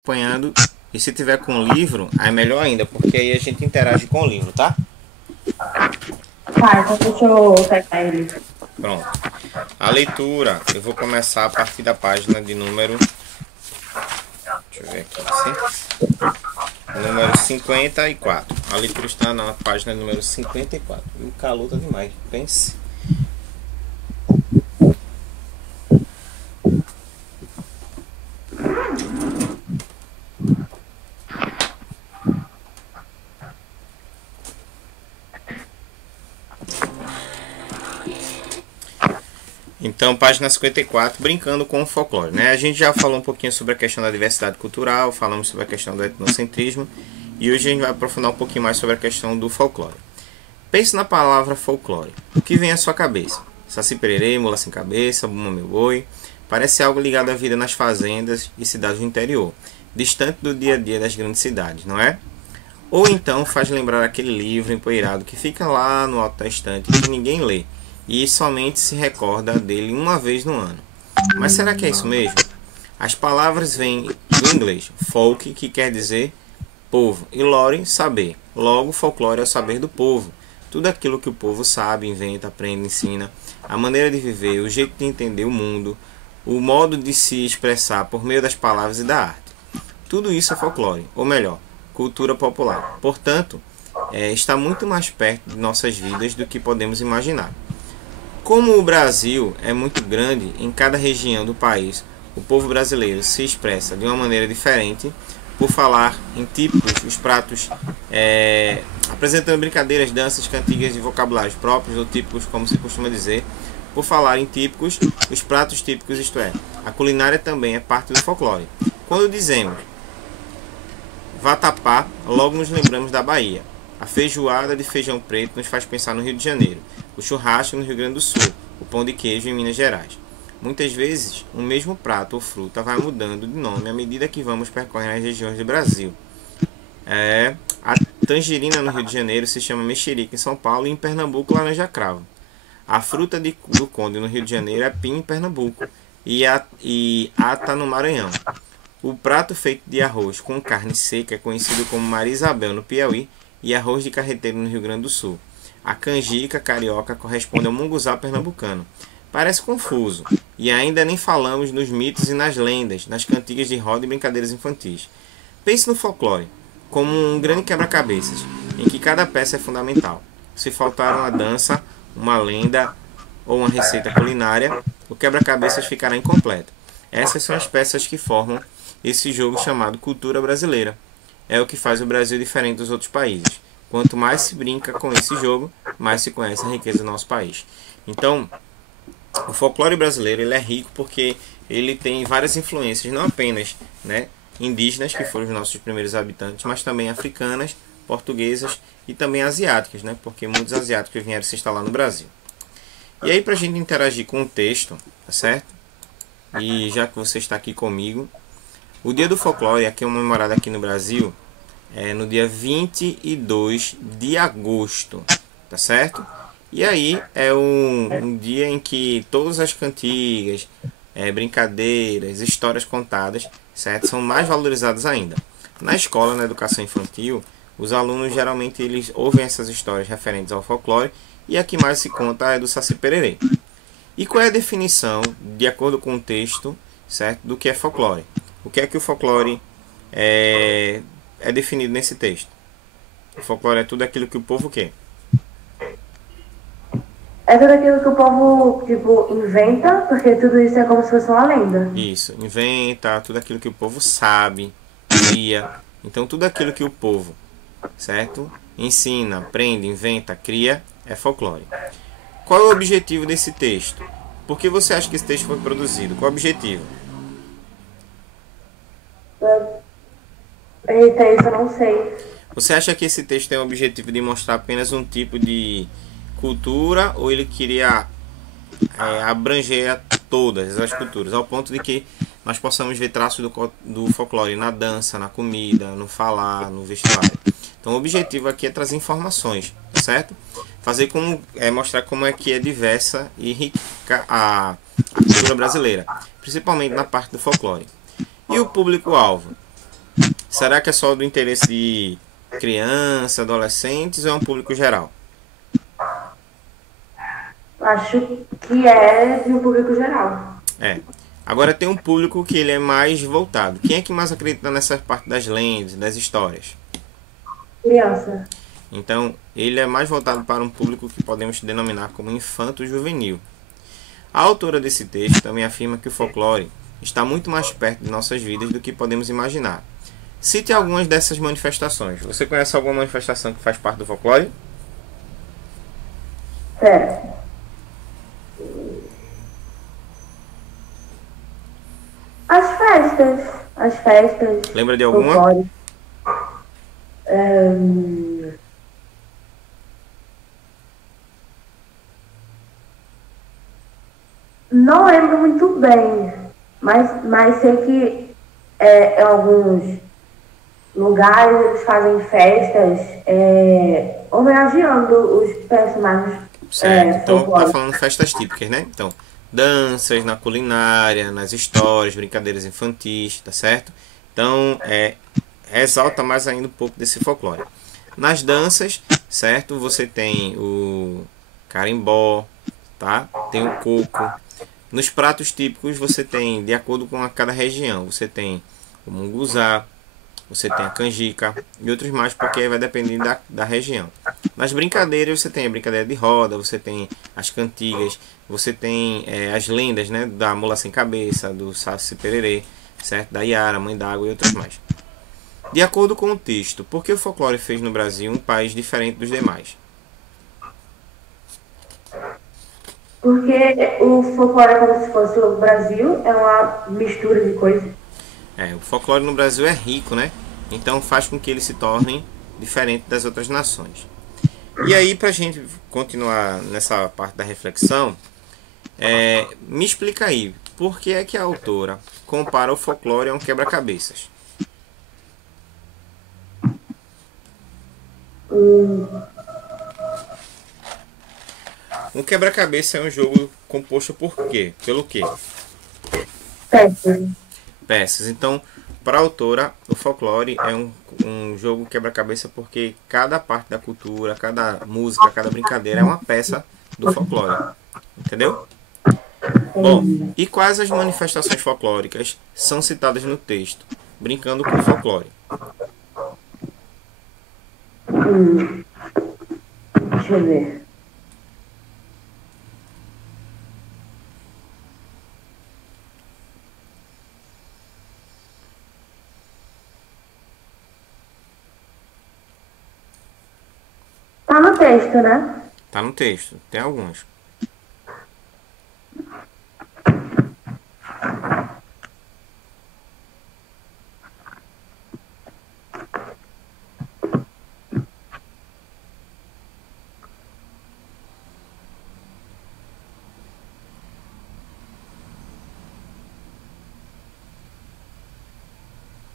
acompanhando. E se tiver com o livro, aí melhor ainda, porque aí a gente interage com o livro, tá? Tá, então deixa eu pegar ele. Pronto. A leitura, eu vou começar a partir da página de número... Deixa eu ver aqui, assim. Número 54. A leitura está na página número 54. E o calor tá demais, pense. Então, página 54, brincando com o folclore, né? A gente já falou um pouquinho sobre a questão da diversidade cultural, falamos sobre a questão do etnocentrismo, e hoje a gente vai aprofundar um pouquinho mais sobre a questão do folclore. Pense na palavra folclore. O que vem à sua cabeça? Saci Pererê, Mula Sem Cabeça, Bumba Meu Boi. Parece algo ligado à vida nas fazendas e cidades do interior, distante do dia a dia das grandes cidades, não é? Ou então faz lembrar aquele livro empoeirado que fica lá no alto da estante e que ninguém lê, e somente se recorda dele uma vez no ano. Mas será que é isso mesmo? As palavras vêm do inglês folk, que quer dizer povo, e lore, saber. Logo, folclore é o saber do povo. Tudo aquilo que o povo sabe, inventa, aprende, ensina, a maneira de viver, o jeito de entender o mundo, o modo de se expressar por meio das palavras e da arte. Tudo isso é folclore, ou melhor, cultura popular. Portanto, está muito mais perto de nossas vidas do que podemos imaginar. Como o Brasil é muito grande, em cada região do país, o povo brasileiro se expressa de uma maneira diferente, por falar em típicos, os pratos, apresentando brincadeiras, danças, cantigas e vocabulários próprios ou típicos, como se costuma dizer, por falar em típicos, os pratos típicos, isto é, a culinária também é parte do folclore. Quando dizemos vatapá, logo nos lembramos da Bahia. A feijoada de feijão preto nos faz pensar no Rio de Janeiro, o churrasco no Rio Grande do Sul, o pão de queijo em Minas Gerais. Muitas vezes, o mesmo prato ou fruta vai mudando de nome à medida que vamos percorrendo as regiões do Brasil. A tangerina no Rio de Janeiro se chama mexerica em São Paulo e em Pernambuco laranja cravo. A fruta do conde no Rio de Janeiro é pinho em Pernambuco e ata no Maranhão. O prato feito de arroz com carne seca é conhecido como Maria Isabel no Piauí e arroz de carreteiro no Rio Grande do Sul. A canjica carioca corresponde ao munguzá pernambucano. Parece confuso, e ainda nem falamos nos mitos e nas lendas, nas cantigas de roda e brincadeiras infantis. Pense no folclore, como um grande quebra-cabeças, em que cada peça é fundamental. Se faltar uma dança, uma lenda ou uma receita culinária, o quebra-cabeças ficará incompleto. Essas são as peças que formam esse jogo chamado cultura brasileira. É o que faz o Brasil diferente dos outros países. Quanto mais se brinca com esse jogo, mais se conhece a riqueza do nosso país. Então, o folclore brasileiro ele é rico porque ele tem várias influências, não apenas, né, indígenas, que foram os nossos primeiros habitantes, mas também africanas, portuguesas e também asiáticas, né, porque muitos asiáticos vieram se instalar no Brasil. E aí, para a gente interagir com o texto, tá certo? E já que você está aqui comigo, o Dia do Folclore, aqui é comemorado aqui no Brasil, é no dia 22 de agosto, tá certo? E aí é um dia em que todas as cantigas, brincadeiras, histórias contadas, certo? São mais valorizadas ainda. Na escola, na educação infantil, os alunos geralmente eles ouvem essas histórias referentes ao folclore e a que mais se conta é do Saci Pererê. E qual é a definição, de acordo com o texto, certo, do que é folclore? O que é que o folclore é definido nesse texto? O folclore é tudo aquilo que o povo quer. É tudo aquilo que o povo, tipo, inventa, porque tudo isso é como se fosse uma lenda. Isso, inventa, tudo aquilo que o povo sabe, cria. Então, tudo aquilo que o povo, certo, ensina, aprende, inventa, cria, é folclore. Qual é o objetivo desse texto? Por que você acha que esse texto foi produzido? Qual é o objetivo? Eita, isso eu não sei. Você acha que esse texto tem o objetivo de mostrar apenas um tipo de cultura ou ele queria abranger todas as culturas, ao ponto de que nós possamos ver traços do folclore na dança, na comida, no falar, no vestuário? Então o objetivo aqui é trazer informações, certo? Mostrar como é que é diversa e rica a cultura brasileira, principalmente na parte do folclore. E o público-alvo? Será que é só do interesse de crianças, adolescentes ou é um público geral? Acho que é de um público geral. É. Agora tem um público que ele é mais voltado. Quem é que mais acredita nessa parte das lendas, das histórias? Criança. Então, ele é mais voltado para um público que podemos denominar como infanto-juvenil. A autora desse texto também afirma que o folclore está muito mais perto de nossas vidas do que podemos imaginar. Cite algumas dessas manifestações. Você conhece alguma manifestação que faz parte do folclore? Pera. As festas. As festas. Lembra de alguma? Folclore. Não lembro muito bem, mas sei que em alguns lugares eles fazem festas homenageando os personagens Certo, então tá folclóricos. falando festas típicas, né? Então, danças na culinária, nas histórias, brincadeiras infantis, tá certo? Então, ressalta mais ainda um pouco desse folclore. Nas danças, certo? Você tem o carimbó, tá? Tem o coco. Nos pratos típicos você tem, de acordo com cada região, você tem o munguzá, você tem a canjica e outros mais, porque vai depender da região. Nas brincadeiras você tem a brincadeira de roda, você tem as cantigas, você tem as lendas, né, da mula sem cabeça, do Saci Pererê, certo? Da Iara, Mãe d'Água e outras mais. De acordo com o texto, por que o folclore fez no Brasil um país diferente dos demais? Porque o folclore é como se fosse o Brasil, é uma mistura de coisas. O folclore no Brasil é rico, né? Então faz com que ele se torne diferente das outras nações. E aí, para a gente continuar nessa parte da reflexão, me explica aí, por que é que a autora compara o folclore a um quebra-cabeças? Um quebra-cabeça é um jogo composto por quê? Pelo quê? Festas. Peças. Então, para a autora, o folclore é um jogo quebra-cabeça porque cada parte da cultura, cada música, cada brincadeira é uma peça do folclore. Entendeu? Bom, e quais as manifestações folclóricas são citadas no texto, brincando com o folclore? Deixa eu ver. Tá no texto, né? Tá no texto, tem alguns.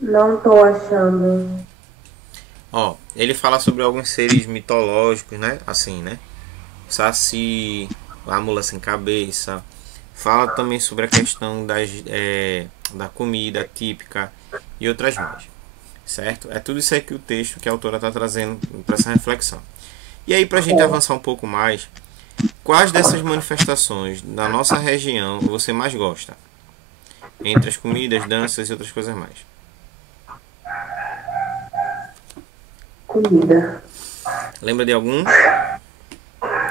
Não tô achando. Ó, ele fala sobre alguns seres mitológicos, né? Assim, né? Saci, a mula sem cabeça. Fala também sobre a questão da comida típica e outras mais. Certo? É tudo isso aí que o texto que a autora está trazendo para essa reflexão. E aí, para a gente avançar um pouco mais, quais dessas manifestações da nossa região você mais gosta? Entre as comidas, danças e outras coisas mais. Comida. Lembra de algum?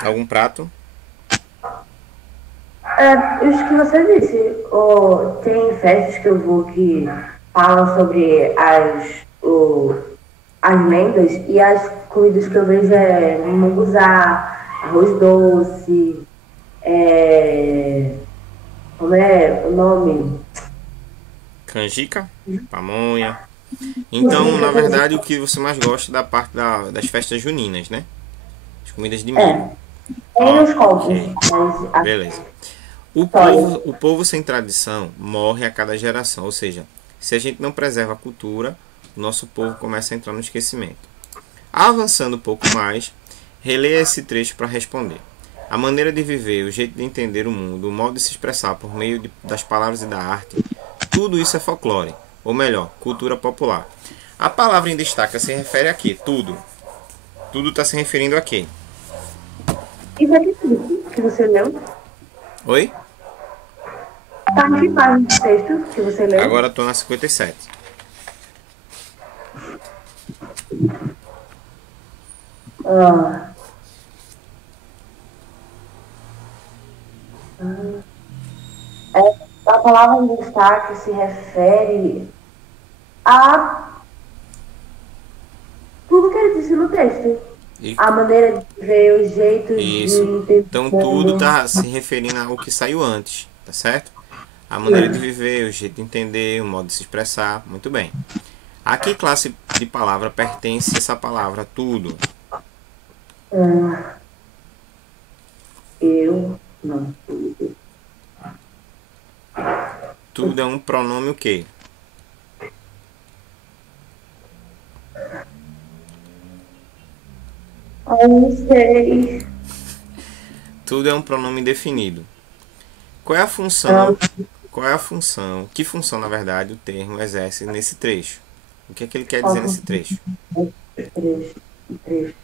Algum prato? Isso que você disse. Tem festas que eu vou que falam sobre as lendas e as comidas que eu vejo é munguzá, arroz doce, como é o nome? Canjica? Pamonha? Então, na verdade, o que você mais gosta é da parte das festas juninas, né? As comidas de milho. Tem os contos, Ok. mas Beleza. história. O povo sem tradição morre a cada geração. Ou seja, se a gente não preserva a cultura, o nosso povo começa a entrar no esquecimento. Avançando um pouco mais, releia esse trecho para responder. A maneira de viver, o jeito de entender o mundo, o modo de se expressar por meio das palavras e da arte, tudo isso é folclore, ou melhor, cultura popular. A palavra em destaque se refere a quê? Tudo. Tudo está se referindo a quê? Isso aqui tudo que você leu? Oi? Tá em que página do texto que você leu? Agora estou na 57. Ah. A palavra em destaque se refere a tudo que ele disse no texto. E, A maneira de viver, o jeito isso. de entender. Então tudo está se referindo ao que saiu antes, tá certo? A maneira de viver, o jeito de entender, o modo de se expressar. Muito bem. A que classe de palavra pertence essa palavra tudo? Eu não. Tudo é um pronome o quê? Eu não sei. Tudo é um pronome definido. Qual é a função? Qual é a função? Que função, na verdade, o termo exerce nesse trecho? O que é que ele quer dizer nesse trecho? Trecho.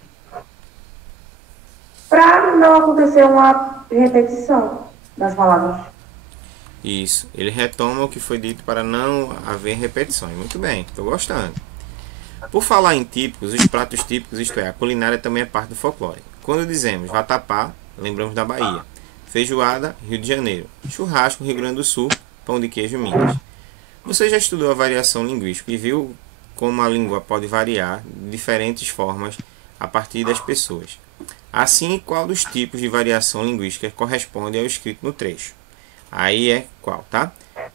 Para não acontecer uma repetição das palavras. Isso. Ele retoma o que foi dito para não haver repetições. Muito bem, estou gostando. Por falar em típicos, os pratos típicos, isto é, a culinária também é parte do folclore. Quando dizemos vatapá, lembramos da Bahia. Feijoada, Rio de Janeiro. Churrasco, Rio Grande do Sul. Pão de queijo, Minas. Você já estudou a variação linguística e viu como a língua pode variar de diferentes formas a partir das pessoas. Assim, qual dos tipos de variação linguística corresponde ao escrito no trecho? Aí é qual, tá?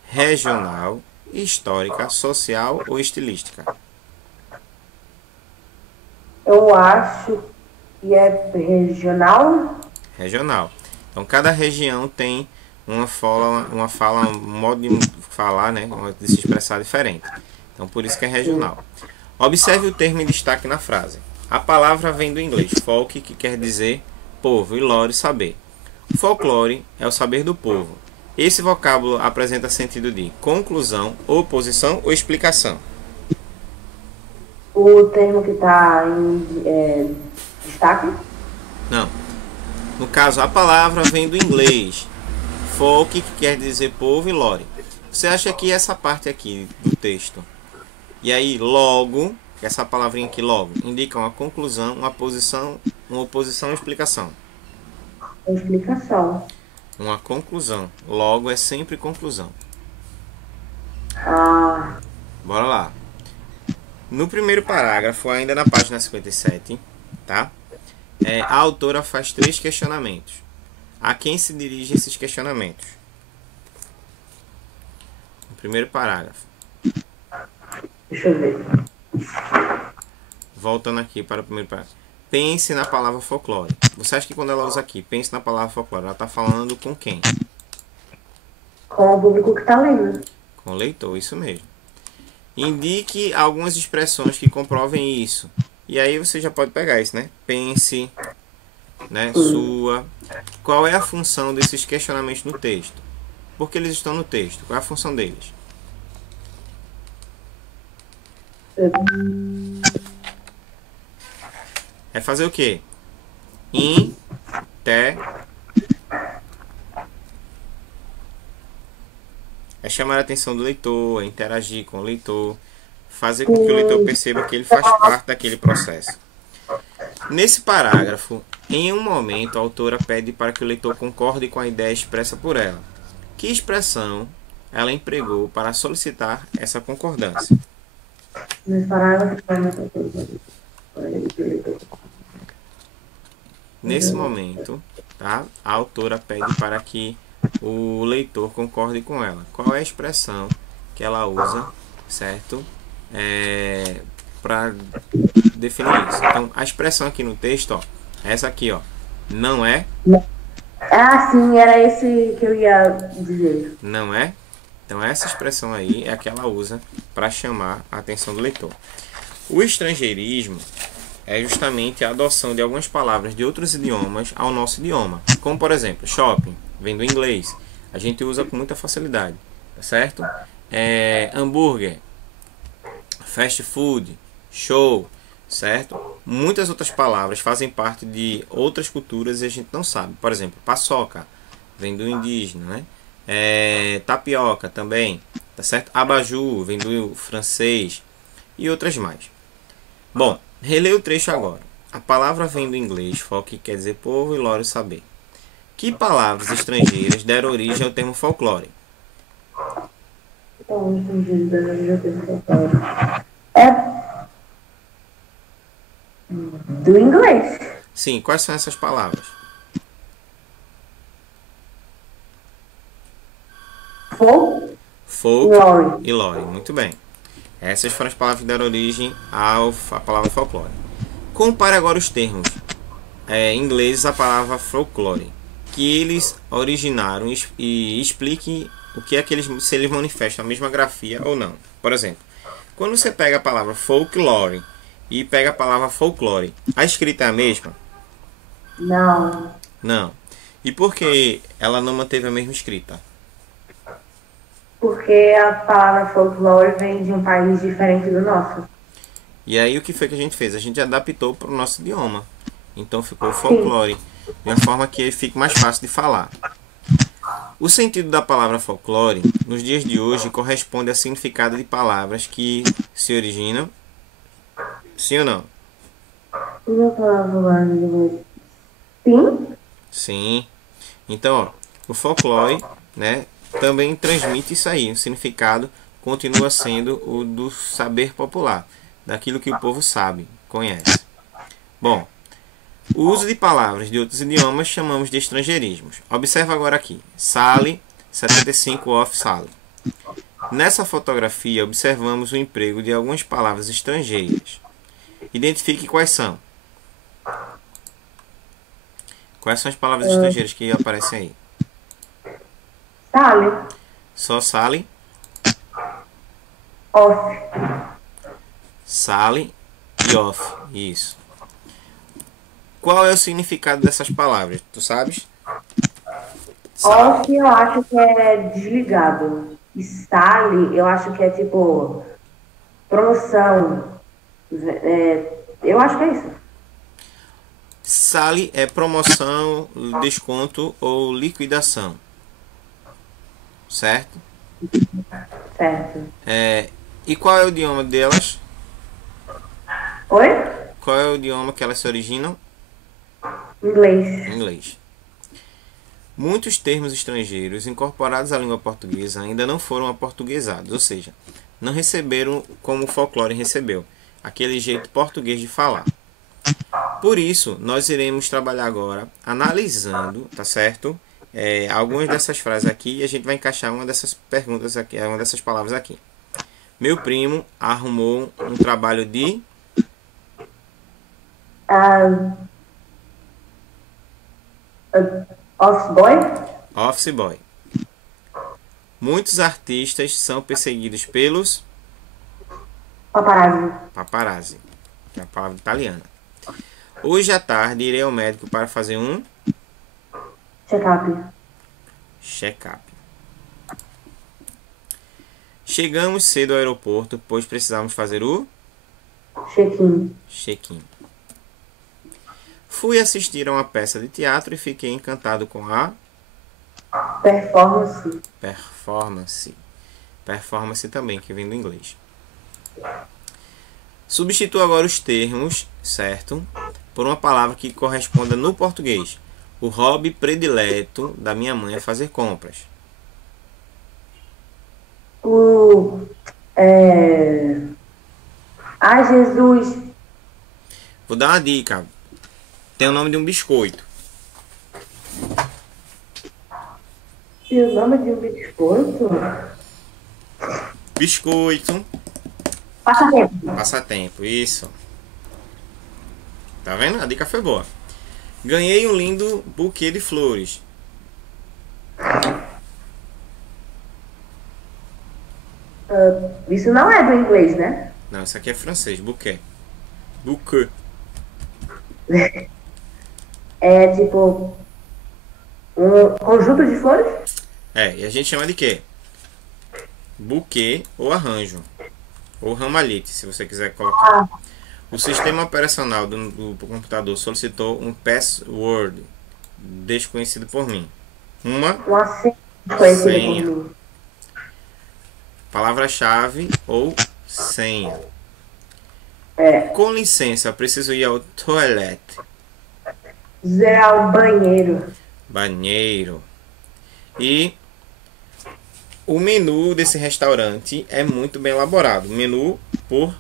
Regional, histórica, social ou estilística? Eu acho que é regional. Regional. Então, cada região tem uma fala, um modo de falar, né, de se expressar diferente. Então, por isso que é regional. Observe o termo em destaque na frase. A palavra vem do inglês folk, que quer dizer povo, e lore, saber. Folclore é o saber do povo. Esse vocábulo apresenta sentido de conclusão, oposição ou explicação. O termo que está em destaque? Não. No caso, a palavra vem do inglês folk, que quer dizer povo, e lore. Você acha que essa parte aqui do texto, e aí logo, essa palavrinha aqui logo, indica uma conclusão, uma oposição ou explicação? Explicação. Uma conclusão. Logo é sempre conclusão. Ah, Bora lá. No primeiro parágrafo, ainda na página 57, tá? A autora faz 3 questionamentos. A quem se dirigem esses questionamentos? No primeiro parágrafo. deixa eu ver. Voltando aqui para o primeiro parágrafo. Pense na palavra folclore. Você acha que quando ela usa aqui, pense na palavra folclore, ela está falando com quem? Com o público que está lendo. Com o leitor, isso mesmo. Indique algumas expressões que comprovem isso. E aí você já pode pegar isso, né? Pense, né? Sua. Qual é a função desses questionamentos no texto? Por que eles estão no texto? Qual é a função deles? É fazer o quê? É chamar a atenção do leitor, é interagir com o leitor, fazer com que o leitor perceba que ele faz parte daquele processo. Nesse parágrafo, em um momento, a autora pede para que o leitor concorde com a ideia expressa por ela. Que expressão ela empregou para solicitar essa concordância? Nesse parágrafo, Nesse momento, tá? A autora pede para que o leitor concorde com ela. Qual é a expressão que ela usa, certo? Para definir isso. Então, a expressão aqui no texto, ó, é essa aqui, ó. Não é? Ah, sim, era esse que eu ia dizer. Não é? Então, essa expressão aí é a que ela usa para chamar a atenção do leitor. O estrangeirismo é justamente a adoção de algumas palavras de outros idiomas ao nosso idioma. Como, por exemplo, shopping, vem do inglês. A gente usa com muita facilidade, tá certo? Hambúrguer, fast food, show, certo? Muitas outras palavras fazem parte de outras culturas e a gente não sabe. Por exemplo, paçoca vem do indígena, né? Tapioca também, tá certo? Abajur vem do francês e outras mais. Bom, releia o trecho agora. A palavra vem do inglês, folk, que quer dizer povo, e lore, saber. Que palavras estrangeiras deram origem ao termo folclore? É do inglês. Sim, quais são essas palavras? Folk, Folk lore. e lore, muito bem. Essas foram as palavras que deram origem à palavra folclore. Compare agora os termos em inglês a palavra folklore, que eles originaram e explique o que é que eles, se eles manifestam a mesma grafia ou não. Por exemplo, quando você pega a palavra folklore e pega a palavra folklore, a escrita é a mesma? Não. Não. E por que ela não manteve a mesma escrita? Porque a palavra folclore vem de um país diferente do nosso. E aí o que foi que a gente fez? A gente adaptou para o nosso idioma. Então ficou folclore, de uma forma que fique mais fácil de falar. O sentido da palavra folclore, nos dias de hoje, corresponde ao significado de palavras que se originam. Sim ou não? Uma palavra sim? Sim. Então, ó, o folclore, né, também transmite isso aí. O significado continua sendo o do saber popular, daquilo que o povo sabe, conhece. Bom, o uso de palavras de outros idiomas chamamos de estrangeirismos. Observa agora aqui. Sally, 75 off Sally. Nessa fotografia, observamos o emprego de algumas palavras estrangeiras. Identifique quais são. Quais são as palavras estrangeiras que aparecem aí? Sally. Só Sally, Off. Sally e off. Isso. Qual é o significado dessas palavras? Tu sabes? Off eu acho que é desligado. E Sally eu acho que é tipo promoção. Eu acho que é isso. Sally é promoção, desconto ou liquidação. Certo? Certo. E qual é o idioma delas? Oi? Qual é o idioma que elas se originam? Inglês. Inglês. Muitos termos estrangeiros incorporados à língua portuguesa ainda não foram aportuguesados, ou seja, não receberam como o folclore recebeu, aquele jeito português de falar. Por isso, nós iremos trabalhar agora analisando, tá certo? Algumas dessas frases aqui e a gente vai encaixar uma dessas perguntas aqui, uma dessas palavras aqui. Meu primo arrumou um trabalho de Office boy? office boy. Muitos artistas são perseguidos pelos Paparazzi. paparazzi, que é a palavra italiana. Hoje à tarde irei ao médico para fazer um Check-up. check-up. Chegamos cedo ao aeroporto, pois precisávamos fazer o Check-in. check-in. Fui assistir a uma peça de teatro e fiquei encantado com a Performance. performance. Performance também, que vem do inglês. Substitua agora os termos, certo? Por uma palavra que corresponda no português. O hobby predileto da minha mãe é fazer compras. Ai, Jesus. Vou dar uma dica. Tem o nome de um biscoito. E o nome de um biscoito? Biscoito. Passatempo. Passatempo, isso. Tá vendo? A dica foi boa. Ganhei um lindo buquê de flores. Isso não é do inglês, né? Não, isso aqui é francês, buquê. Buquê. É tipo um conjunto de flores? E a gente chama de quê? Buquê ou arranjo. ou ramalhete, se você quiser colocar. O sistema operacional do computador solicitou um password desconhecido por mim. Uma senha desconhecida por senha. mim. Palavra-chave ou senha. Com licença, preciso ir ao toilette. Zerar o banheiro. Banheiro. E o menu desse restaurante é muito bem elaborado. Menu por...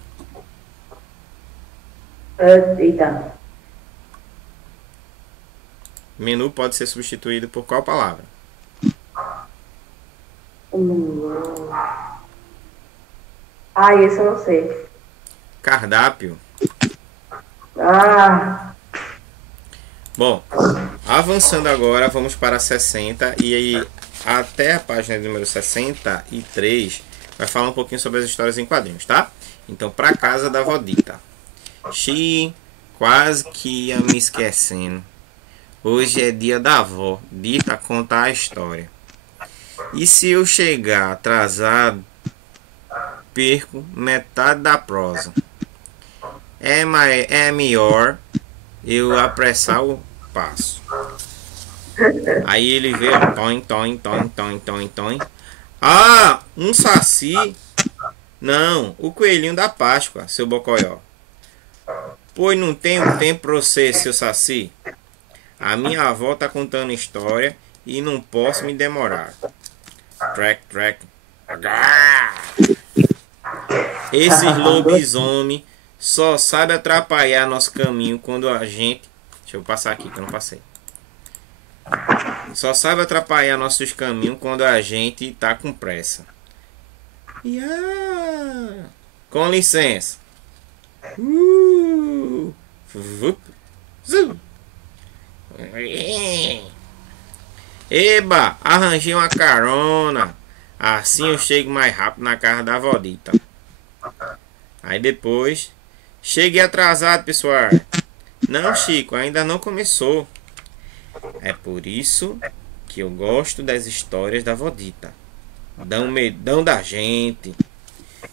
Eita. Menu pode ser substituído por qual palavra? Esse eu não sei. Cardápio. Bom, avançando agora, vamos para 60 e aí até a página número 63 vai falar um pouquinho sobre as histórias em quadrinhos, tá? Então, para casa da Vodita. Quase que ia me esquecendo. Hoje é dia da avó. Dita conta a história. E se eu chegar atrasado, perco metade da prosa. É melhor eu apressar o passo. Aí ele vê, toim. Ah, um saci? Não, o coelhinho da Páscoa, seu bocoió. Pois não tenho tempo pra você, seu saci. A minha avó tá contando história e não posso me demorar. Track. Esses lobisomem só sabe atrapalhar nosso caminho quando a gente... Deixa eu passar aqui que eu não passei. Só sabe atrapalhar nossos caminhos quando a gente tá com pressa. Com licença. Eba, arranjei uma carona. Assim eu chego mais rápido na casa da Vodita. Aí depois... Cheguei atrasado, pessoal. Não, Chico, ainda não começou. É por isso que eu gosto das histórias da Vodita. Dão medão da gente.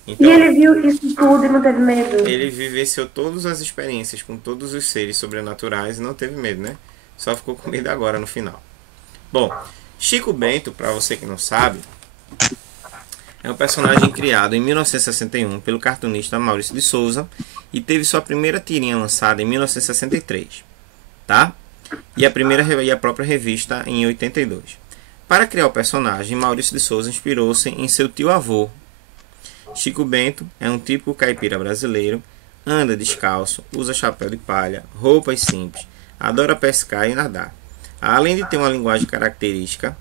Então, e ele viu isso tudo e não teve medo? Ele vivenciou todas as experiências com todos os seres sobrenaturais e não teve medo, né? Só ficou com medo agora no final. Bom, Chico Bento, para você que não sabe, é um personagem criado em 1961 pelo cartunista Maurício de Souza e teve sua primeira tirinha lançada em 1963, tá? E a própria revista em 82. Para criar o personagem, Maurício de Souza inspirou-se em seu tio-avô. Chico Bento é um típico caipira brasileiro, anda descalço, usa chapéu de palha, roupas simples, adora pescar e nadar. Além de ter uma linguagem característica,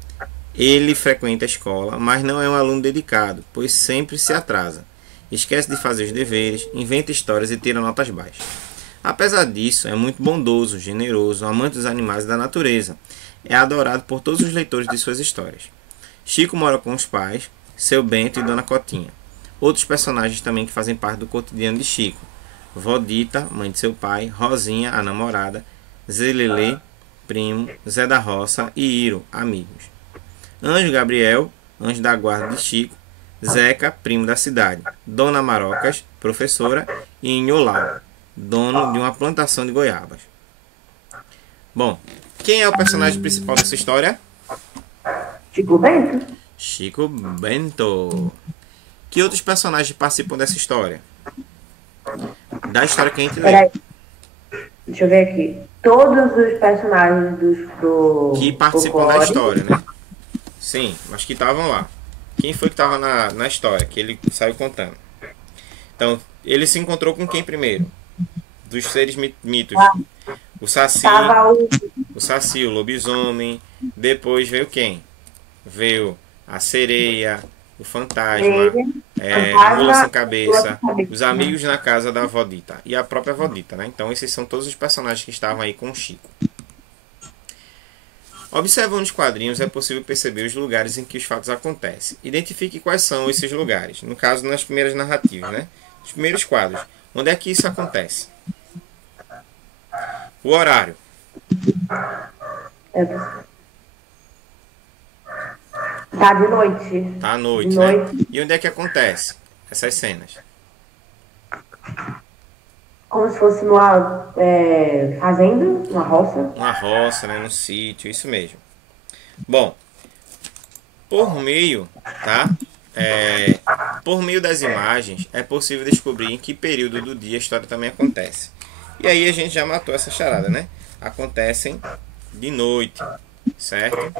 ele frequenta a escola, mas não é um aluno dedicado, pois sempre se atrasa. Esquece de fazer os deveres, inventa histórias e tira notas baixas. Apesar disso, é muito bondoso, generoso, amante dos animais e da natureza. É adorado por todos os leitores de suas histórias. Chico mora com os pais, seu Bento e Dona Cotinha. Outros personagens também que fazem parte do cotidiano de Chico. Vodita, mãe de seu pai, Rosinha, a namorada, Zelelê, primo, Zé da Roça e Iro, amigos. Anjo Gabriel, anjo da guarda de Chico, Zeca, primo da cidade, Dona Marocas, professora, e Inholau, dono de uma plantação de goiabas. Bom, quem é o personagem principal dessa história? Chico Bento? Chico Bento. Que outros personagens participam dessa história? Da história que a gente lê. Deixa eu ver aqui. Todos os personagens do que participam da história, né? Sim, mas que estavam lá. Quem foi que estava na história que ele saiu contando? Então, ele se encontrou com quem primeiro? Dos seres mitos. O Saci, o lobisomem. Depois veio quem? Veio a sereia, o fantasma, a mula sem cabeça, os amigos na casa da Vodita e a própria Vodita, né? Então esses são todos os personagens que estavam aí com o Chico. Observando os quadrinhos é possível perceber os lugares em que os fatos acontecem. Identifique quais são esses lugares. No caso, nas primeiras narrativas, né? Os primeiros quadros. Onde é que isso acontece? O horário. Tá de noite. Tá à noite, né? E onde é que acontece essas cenas? como se fosse numa fazenda, numa roça. Uma roça, né, no sítio, isso mesmo. Bom, por meio, tá? Por meio das imagens é possível descobrir em que período do dia a história também acontece. E aí a gente já matou essa charada, né? Acontecem de noite, certo?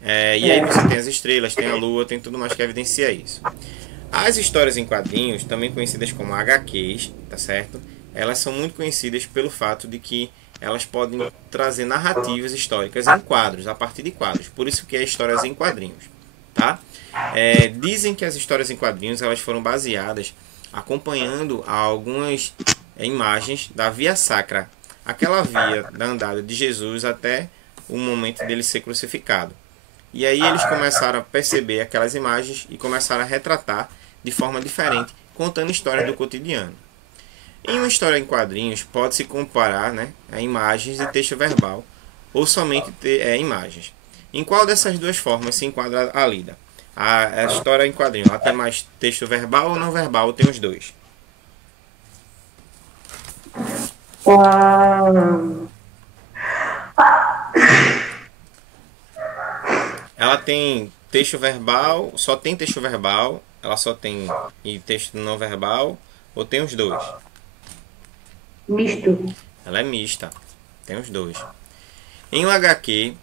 E aí você tem as estrelas, tem a lua, tem tudo mais que evidencia isso. As histórias em quadrinhos, também conhecidas como HQs, tá certo? Elas são muito conhecidas pelo fato de que elas podem trazer narrativas históricas em quadros, a partir de quadros. Por isso que é histórias em quadrinhos, tá? Dizem que as histórias em quadrinhos elas foram baseadas acompanhando algumas imagens da Via Sacra, aquela via da andada de Jesus até o momento dele ser crucificado. E aí eles começaram a perceber aquelas imagens e começaram a retratar de forma diferente, contando histórias do cotidiano. Em uma história em quadrinhos, pode-se comparar, né, a imagens e texto verbal, ou somente imagens. Em qual dessas duas formas se enquadra a lida? A história em quadrinho, ela tem mais texto verbal ou não verbal, ou tem os dois? Ela tem texto verbal, só tem texto verbal, ela só tem texto não verbal, ou tem os dois? Misto. Ela é mista, tem os dois. Em um HQ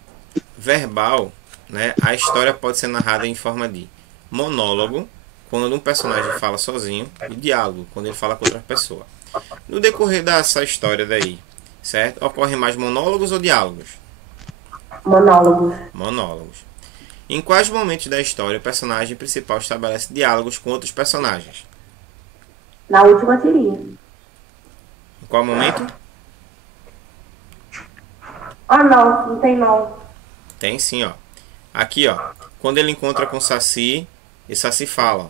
verbal, né, a história pode ser narrada em forma de monólogo, quando um personagem fala sozinho, e diálogo, quando ele fala com outra pessoa. No decorrer dessa história daí, certo? Ocorrem mais monólogos ou diálogos? Monólogos. Monólogos. Em quais momentos da história o personagem principal estabelece diálogos com outros personagens? Na última tirinha. Em qual momento? Ah, não tem não. Tem sim, ó. Aqui, ó. Quando ele encontra com o Saci, e Saci fala.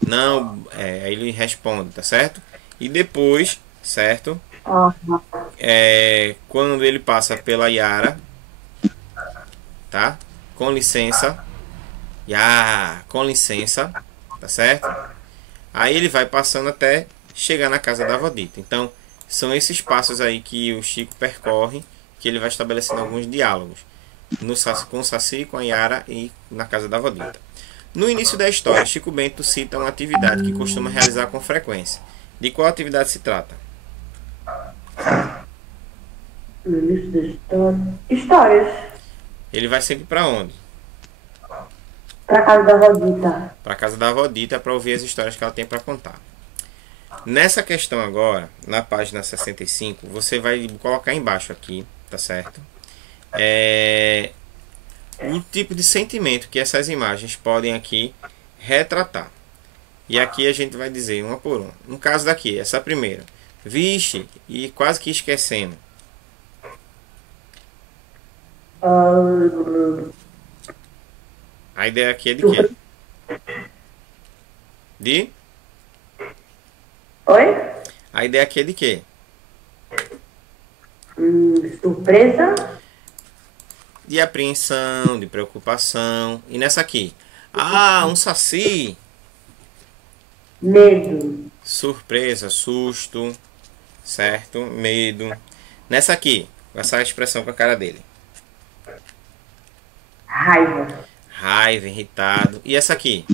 Não, aí ele responde, tá certo? E depois, certo? Uhum. Quando ele passa pela Yara, tá? Com licença. Com licença, tá certo? Aí ele vai passando até chegar na casa da avó Dita. Então, são esses passos aí que o Chico percorre, que ele vai estabelecendo alguns diálogos. Com o Saci, com a Yara e na casa da avó Dita. No início da história, Chico Bento cita uma atividade que costuma realizar com frequência. De qual atividade se trata? No início da história. Histórias. Ele vai sempre para onde? Pra casa da avó Dita. Para casa da avó Dita, para ouvir as histórias que ela tem para contar. Nessa questão agora, na página 65, você vai colocar embaixo aqui, tá certo? O tipo de sentimento que essas imagens podem aqui retratar. E aqui a gente vai dizer uma por uma. No caso daqui, essa primeira. Vixe, e quase que esquecendo. A ideia aqui é de quê? De? Oi? A ideia aqui é de quê? Surpresa. De apreensão, de preocupação. E nessa aqui? Um saci. Medo. Surpresa, susto. Certo? Medo. Nessa aqui, com essa expressão com a cara dele. Raiva. Raiva, irritado. E essa aqui?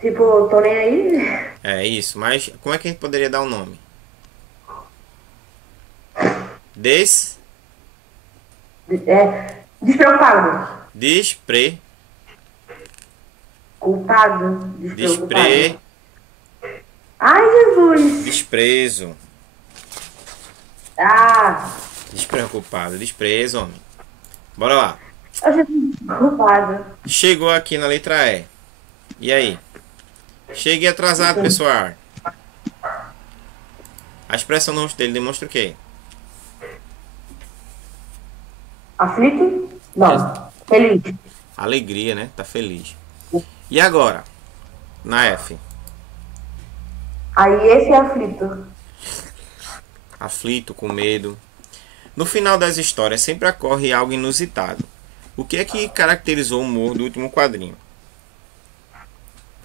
Tipo, tô nem aí. É isso, mas como é que a gente poderia dar um nome? Despreocupado. Culpado. Despreocupado. Ai, Jesus. Desprezo. Despreocupado, desprezo, homem. Bora lá. Eu já fui despreocupado. Chegou aqui na letra E. E aí? Cheguei atrasado, pessoal. A expressão no rosto dele demonstra o quê? Aflito? Não. Feliz. Alegria, né? Tá feliz. E agora? Na F. Aí esse é aflito. Aflito, com medo. No final das histórias sempre ocorre algo inusitado. O que é que caracterizou o humor do último quadrinho?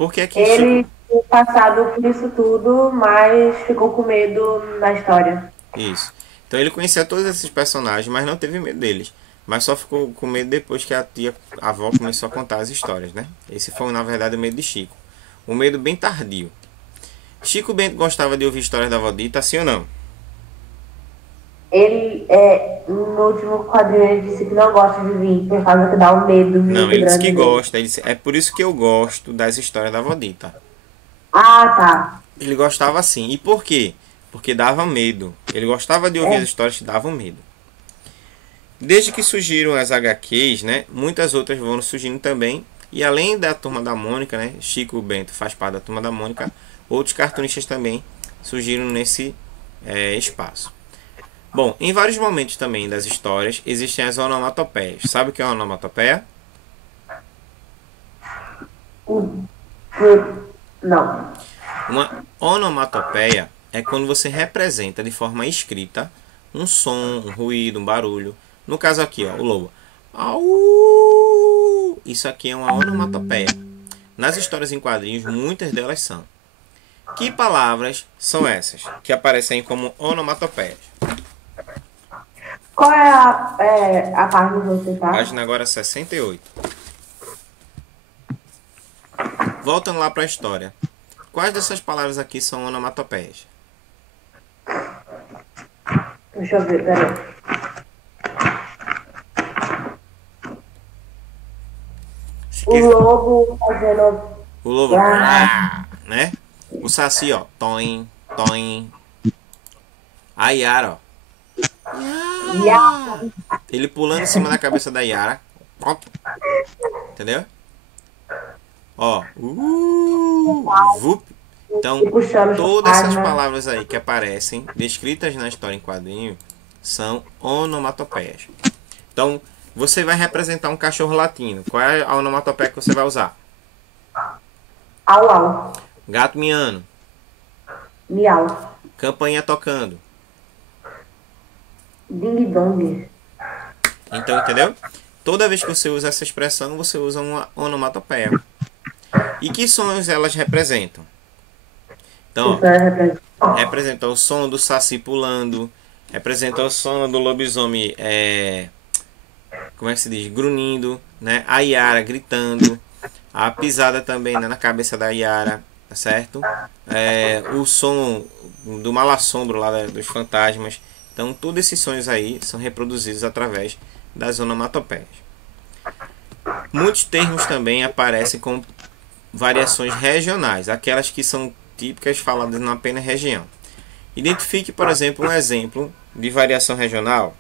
Por que que Ele Chico... tinha passado por isso tudo, mas ficou com medo na história. Isso. Então ele conhecia todos esses personagens, mas não teve medo deles. Mas só ficou com medo depois que a avó começou a contar as histórias, né? Esse foi, na verdade, o medo de Chico. O medo bem tardio. Chico Bento gostava de ouvir histórias da avó Dita, sim ou não? Ele, no último quadrinho, ele disse que não gosta de vir, por causa que dá um medo Não, muito ele disse que grande nele. gosta. Ele disse, é por isso que eu gosto das histórias da avó Dita. Ah, tá. Ele gostava assim. E por quê? Porque dava medo. Ele gostava de ouvir as histórias que davam medo. Desde que surgiram as HQs, né, muitas outras vão surgindo também. E além da Turma da Mônica, né, Chico Bento faz parte da Turma da Mônica, outros cartunistas também surgiram nesse espaço. Bom, em vários momentos também das histórias existem as onomatopeias. Sabe o que é uma onomatopeia? O- o- Não. Uma onomatopeia é quando você representa de forma escrita um som, um ruído, um barulho. No caso aqui, ó, o lobo. Au! Isso aqui é uma onomatopeia. Nas histórias em quadrinhos, muitas delas são. Que palavras são essas que aparecem como onomatopeias? Qual é a página que você tá? Página agora 68. Voltando lá para a história. Quais dessas palavras aqui são onomatopeias? Deixa eu ver, peraí. O lobo fazendo. O lobo, Ah, né? O saci, ó, toim, toim. A Yara, ó, ya, ele pulando em cima da cabeça da Yara. Entendeu? Ó, vup. Então, e puxando todas essas chocalho. palavras aí que aparecem, descritas na história em quadrinho, são onomatopeias. Então, você vai representar um cachorro latino. Qual é a onomatopeia que você vai usar? Au, au. Gato miando. Miau. Campainha tocando. Ding dong. Então, entendeu? Toda vez que você usa essa expressão, você usa uma onomatopeia. E que sons elas representam? Então, Isso é representação. ó, representa o som do saci pulando, representa o som do lobisomem, como é que se diz? Grunhindo, né? A Yara gritando, a pisada também, né, na cabeça da Yara, tá certo? O som do mal assombro lá dos fantasmas. Então, todos esses sons aí são reproduzidos através das onomatopeias. Muitos termos também aparecem com variações regionais, aquelas que são típicas faladas na apenas região. Identifique, por exemplo, um exemplo de variação regional.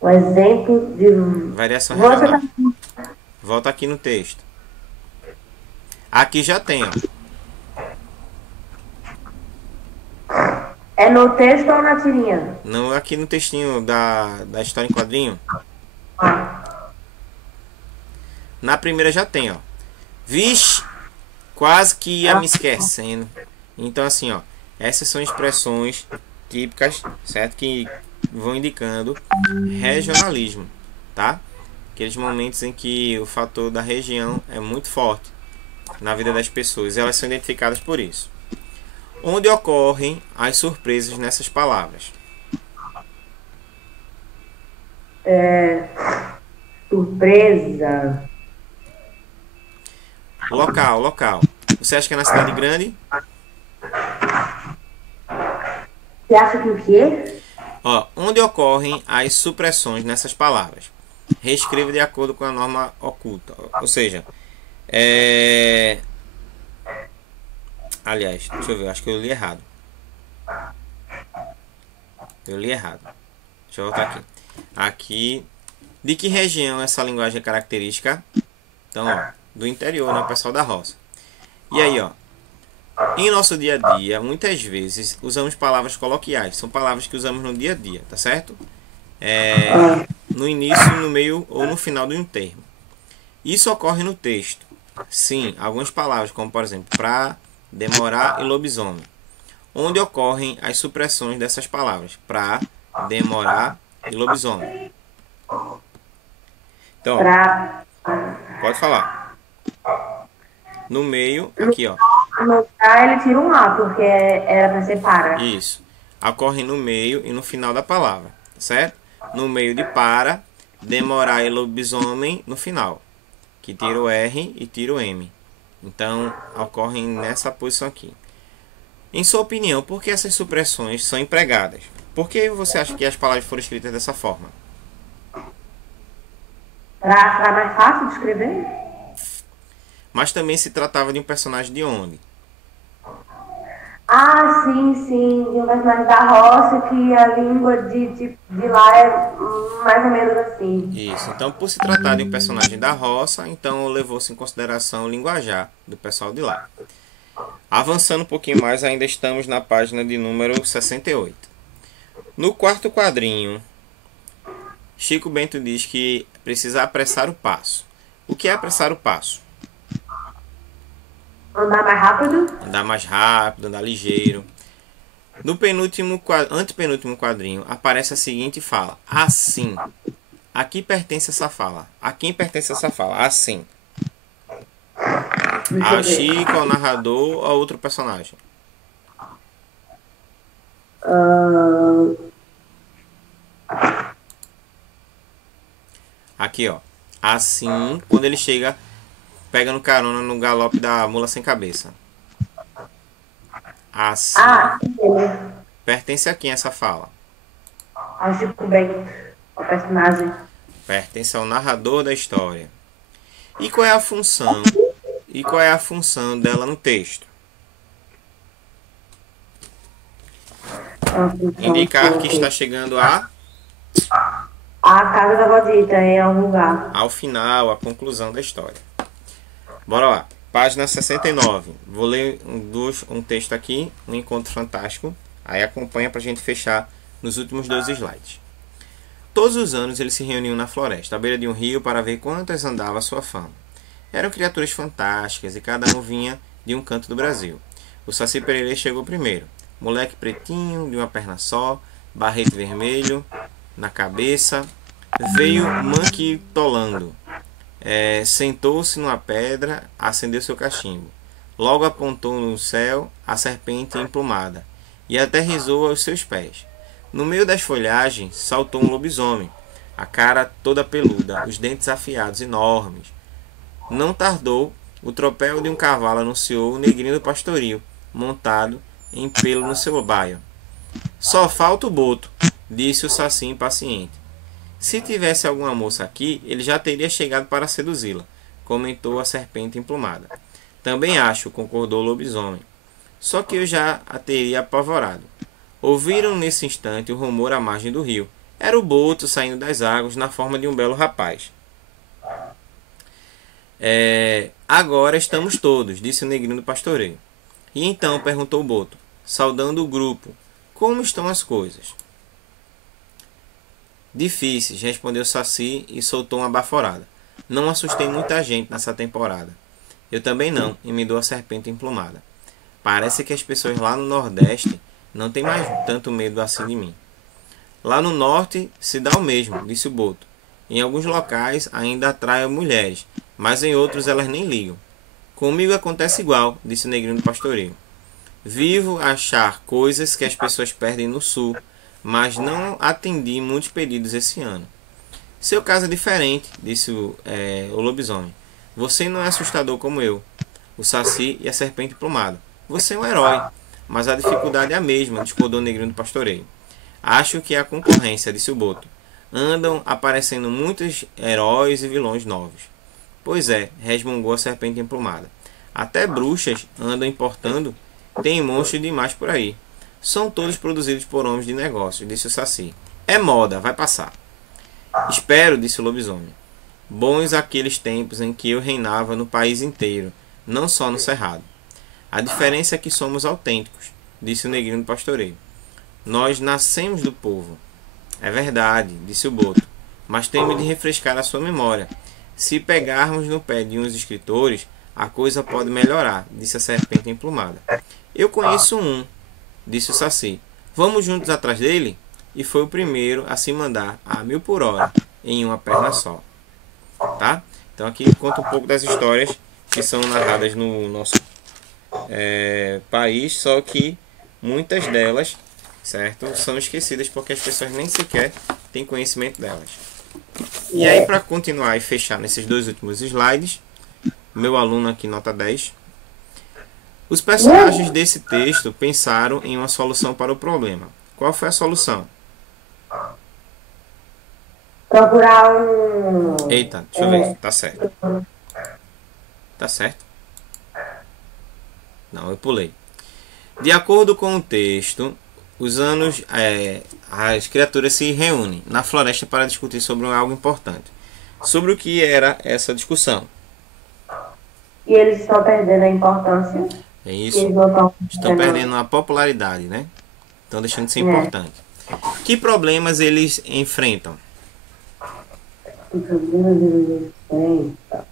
Um exemplo de. Variação Você regional. tá. Volta aqui no texto. Aqui já tem, ó. É no texto ou na tirinha? Não, aqui no textinho da história em quadrinho. Na primeira já tem, ó. Vixe, quase que ia me esquecendo. Então, assim, ó. Essas são expressões típicas, certo? Que vão indicando regionalismo, tá? Aqueles momentos em que o fator da região é muito forte na vida das pessoas. Elas são identificadas por isso. Onde ocorrem as surpresas nessas palavras? Surpresa. Local, local. Você acha que é na cidade grande? Você acha que o quê? Ó, onde ocorrem as supressões nessas palavras? Reescreva de acordo com a norma oculta. Ou seja, aliás, deixa eu ver, acho que eu li errado. Eu li errado. Deixa eu voltar aqui. Aqui, de que região essa linguagem é característica? Então, ó, do interior, né, o pessoal da roça. E aí, ó, em nosso dia a dia, muitas vezes usamos palavras coloquiais. São palavras que usamos no dia a dia, tá certo? No início, no meio ou no final de um termo. Isso ocorre no texto. Sim, algumas palavras, como por exemplo, pra, demorar e lobisomem. Onde ocorrem as supressões dessas palavras? Pra, demorar e lobisomem. Então, ó, Pra. pode falar. No meio, aqui ó. No K ele tira um A, porque era para ser para. Isso. Ocorre no meio e no final da palavra, certo? No meio de para, demorar e lobisomem no final, que tira o R e tira o M. Então, ocorrem nessa posição aqui. Em sua opinião, por que essas supressões são empregadas? Por que você acha que as palavras foram escritas dessa forma? Para ficar mais fácil de escrever? Mas também se tratava de um personagem de onde? Ah, sim, sim. De um personagem da roça que a língua de lá é mais ou menos assim. Isso. Então, por se tratar de um personagem da roça, então levou-se em consideração o linguajar do pessoal de lá. Avançando um pouquinho mais, ainda estamos na página de número 68. No quarto quadrinho, Chico Bento diz que precisa apressar o passo. O que é apressar o passo? Andar mais rápido? Andar mais rápido, andar ligeiro. No antepenúltimo quadrinho aparece a seguinte fala: assim. A que pertence essa fala? A quem pertence essa fala? Assim. A Chico, ao narrador ou a outro personagem? Aqui, ó. Assim, quando ele chega, pega no carona no galope da mula sem cabeça. Assim. Pertence a quem essa fala? Ao Chico Bento, o personagem. Pertence ao narrador da história. E qual é a função? E qual é a função dela no texto? Indicar que está chegando a casa da Godita em algum lugar. Ao final, a conclusão da história. Bora lá. Página 69. Vou ler um texto aqui, um encontro fantástico. Aí acompanha para a gente fechar nos últimos 2 slides. Todos os anos eles se reuniam na floresta, à beira de um rio, para ver quantas andava a sua fama. Eram criaturas fantásticas e cada um vinha de um canto do Brasil. O Saci Pererê chegou primeiro. Moleque pretinho, de uma perna só, barrete vermelho na cabeça. Veio manquitolando. Sentou-se numa pedra, acendeu seu cachimbo. Logo apontou no céu a serpente emplumada e aterrissou aos seus pés. No meio das folhagens saltou um lobisomem, a cara toda peluda, os dentes afiados enormes. Não tardou, o tropel de um cavalo anunciou o negrinho do pastoril, montado em pelo no seu baio. Só falta o boto, disse o Saci impaciente. Se tivesse alguma moça aqui, ele já teria chegado para seduzi-la, comentou a serpente emplumada. Também acho, concordou o lobisomem. Só que eu já a teria apavorado. Ouviram nesse instante o rumor à margem do rio. Era o boto saindo das águas na forma de um belo rapaz. Agora estamos todos, disse o negrinho do pastoreio. E então perguntou o boto, saudando o grupo, como estão as coisas? Difíceis, respondeu Saci e soltou uma baforada. Não assustei muita gente nessa temporada. Eu também não, emendou a serpente emplumada. Parece que as pessoas lá no Nordeste não têm mais tanto medo assim de mim. Lá no Norte se dá o mesmo, disse o boto. Em alguns locais ainda atraem mulheres, mas em outros elas nem ligam. Comigo acontece igual, disse o negrinho do pastoreio. Vivo a achar coisas que as pessoas perdem no Sul, mas não atendi muitos pedidos esse ano. Seu caso é diferente, disse o lobisomem. Você não é assustador como eu, o Saci e a serpente emplumada. Você é um herói, mas a dificuldade é a mesma, discordou o negrinho do pastoreio. Acho que é a concorrência, disse o boto. Andam aparecendo muitos heróis e vilões novos. Pois é, resmungou a serpente emplumada. Até bruxas andam importando, tem monstros demais por aí. São todos produzidos por homens de negócios, disse o Saci. É moda, vai passar. Espero, disse o lobisomem. Bons aqueles tempos em que eu reinava no país inteiro, não só no cerrado. A diferença é que somos autênticos, disse o negrinho do pastoreio. Nós nascemos do povo. É verdade, disse o boto, mas temos de refrescar a sua memória. Se pegarmos no pé de uns escritores, a coisa pode melhorar, disse a serpente emplumada. Eu conheço um, disse o Saci. Vamos juntos atrás dele? E foi o primeiro a se mandar a 1000 por hora, em uma perna só. Tá? Então aqui conta um pouco das histórias que são narradas no nosso país, só que muitas delas, certo, são esquecidas porque as pessoas nem sequer têm conhecimento delas. E aí, para continuar e fechar nesses dois últimos slides, meu aluno aqui nota 10, os personagens desse texto pensaram em uma solução para o problema. Qual foi a solução? Procurar um... Eita, deixa eu ver. Tá certo. Tá certo? Não, eu pulei. De acordo com o texto, as criaturas se reúnem na floresta para discutir sobre algo importante. Sobre o que era essa discussão? E eles estão perdendo a importância. É isso. Estão perdendo a popularidade, né? Estão deixando de ser importante. Que problemas eles enfrentam? Que problemas eles enfrentam?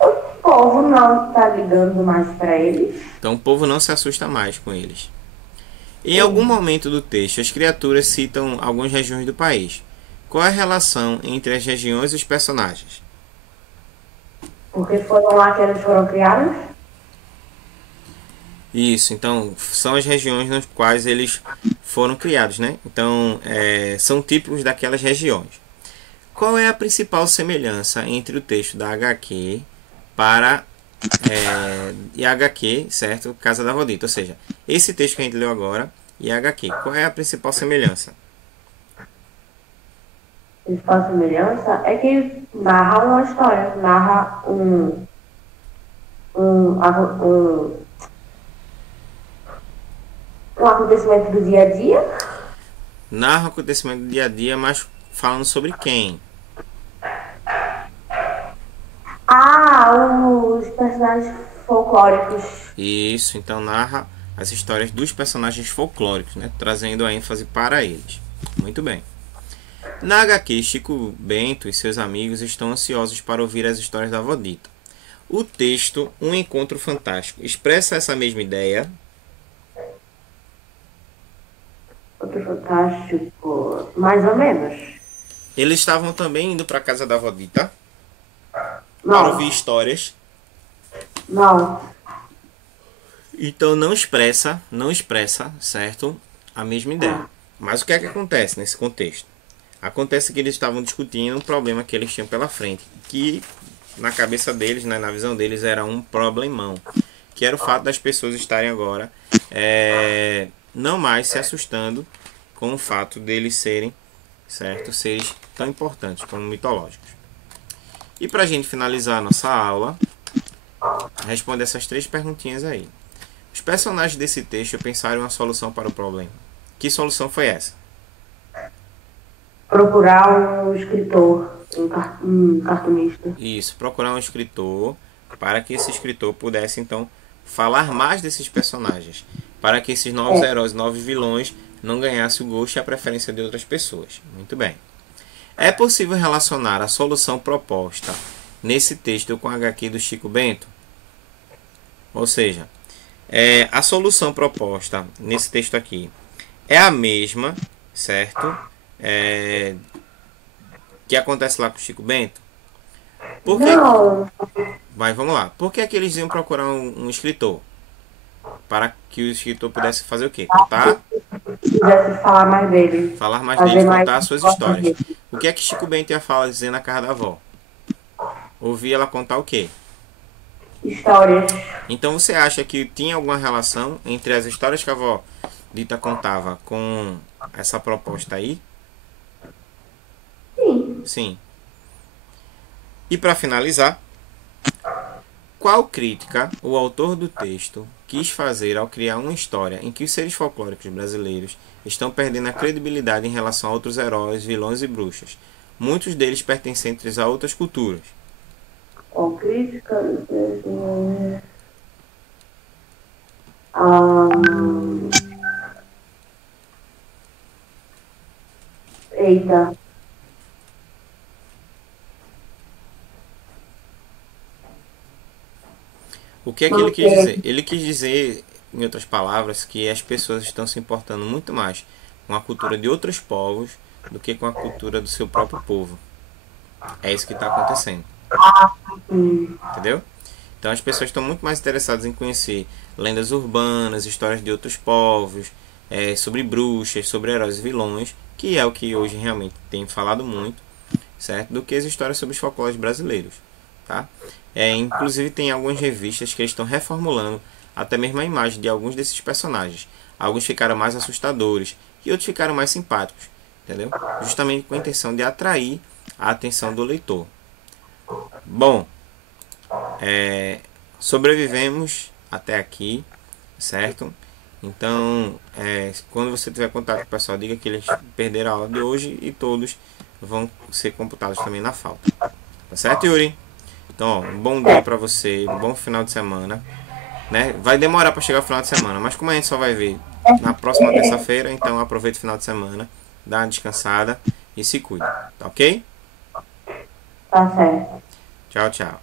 O povo não está ligando mais para eles. Então o povo não se assusta mais com eles. Em algum momento do texto, as criaturas citam algumas regiões do país. Qual é a relação entre as regiões e os personagens? Porque foram lá que eles foram criados? Isso, então são as regiões nas quais eles foram criados, né? Então são típicos daquelas regiões. Qual é a principal semelhança entre o texto da HQ e a HQ, certo? Casa da Vodita, ou seja, esse texto que a gente leu agora e a HQ. Qual é a principal semelhança? A principal semelhança é que narra uma história, narra um acontecimento do dia a dia. Narra o acontecimento do dia a dia, mas falando sobre quem? Os personagens folclóricos. Isso, então narra as histórias dos personagens folclóricos, né? Trazendo a ênfase para eles. Muito bem. Na HQ, Chico Bento e seus amigos estão ansiosos para ouvir as histórias da avó Dita. O texto, Um Encontro Fantástico, expressa essa mesma ideia? Encontro Fantástico, mais ou menos. Eles estavam também indo para a casa da avó Dita Não. para ouvir histórias. Não. Então não expressa, certo, a mesma ideia. Mas o que é que acontece nesse contexto? Acontece que eles estavam discutindo um problema que eles tinham pela frente, que na cabeça deles, né, na visão deles, era um problemão, que era o fato das pessoas estarem agora não mais se assustando com o fato deles serem, certo, seres tão importantes como mitológicos. E para a gente finalizar a nossa aula, responde essas 3 perguntinhas aí. Os personagens desse texto pensaram em uma solução para o problema. Que solução foi essa? Procurar um escritor, um cartunista. Isso, procurar um escritor para que esse escritor pudesse então falar mais desses personagens, para que esses novos heróis, novos vilões não ganhassem o gosto e a preferência de outras pessoas. Muito bem. É possível relacionar a solução proposta nesse texto com a HQ do Chico Bento? Ou seja, a solução proposta nesse texto aqui é a mesma, certo? Que acontece lá com o Chico Bento? Não. Mas vamos lá. Por que eles iam procurar um escritor? Para que o escritor pudesse fazer o quê? Contar? Quisesse falar mais dele. Falar mais dele, contar as suas histórias. O que é que Chico Bento ia falar, dizer na casa da avó? Ouvir ela contar o quê? Histórias. Então você acha que tinha alguma relação entre as histórias que a avó Dita contava com essa proposta aí? Sim. Sim. E para finalizar, qual crítica o autor do texto quis fazer ao criar uma história em que os seres folclóricos brasileiros estão perdendo a credibilidade em relação a outros heróis, vilões e bruxas, muitos deles pertencentes a outras culturas? Qual crítica? Eita. O que é que ele quis dizer? Ele quis dizer, em outras palavras, que as pessoas estão se importando muito mais com a cultura de outros povos do que com a cultura do seu próprio povo. É isso que está acontecendo. Hum. Entendeu? Então as pessoas estão muito mais interessadas em conhecer lendas urbanas, histórias de outros povos, sobre bruxas, sobre heróis e vilões, que é o que hoje realmente tem falado muito, certo? Do que as histórias sobre os folclores brasileiros, tá? Inclusive tem algumas revistas que eles estão reformulando até mesmo a imagem de alguns desses personagens. Alguns ficaram mais assustadores e outros ficaram mais simpáticos, entendeu? Justamente com a intenção de atrair a atenção do leitor. Bom, sobrevivemos até aqui, certo? Então, quando você tiver contato com o pessoal, diga que eles perderam a aula de hoje e todos vão ser computados também na falta. Tá certo, Yuri? Então, ó, um bom dia pra você, um bom final de semana. Né? Vai demorar para chegar o final de semana, mas como a gente só vai ver na próxima terça-feira, então aproveita o final de semana, dá uma descansada e se cuida, tá ok? Tá certo. Tchau, tchau.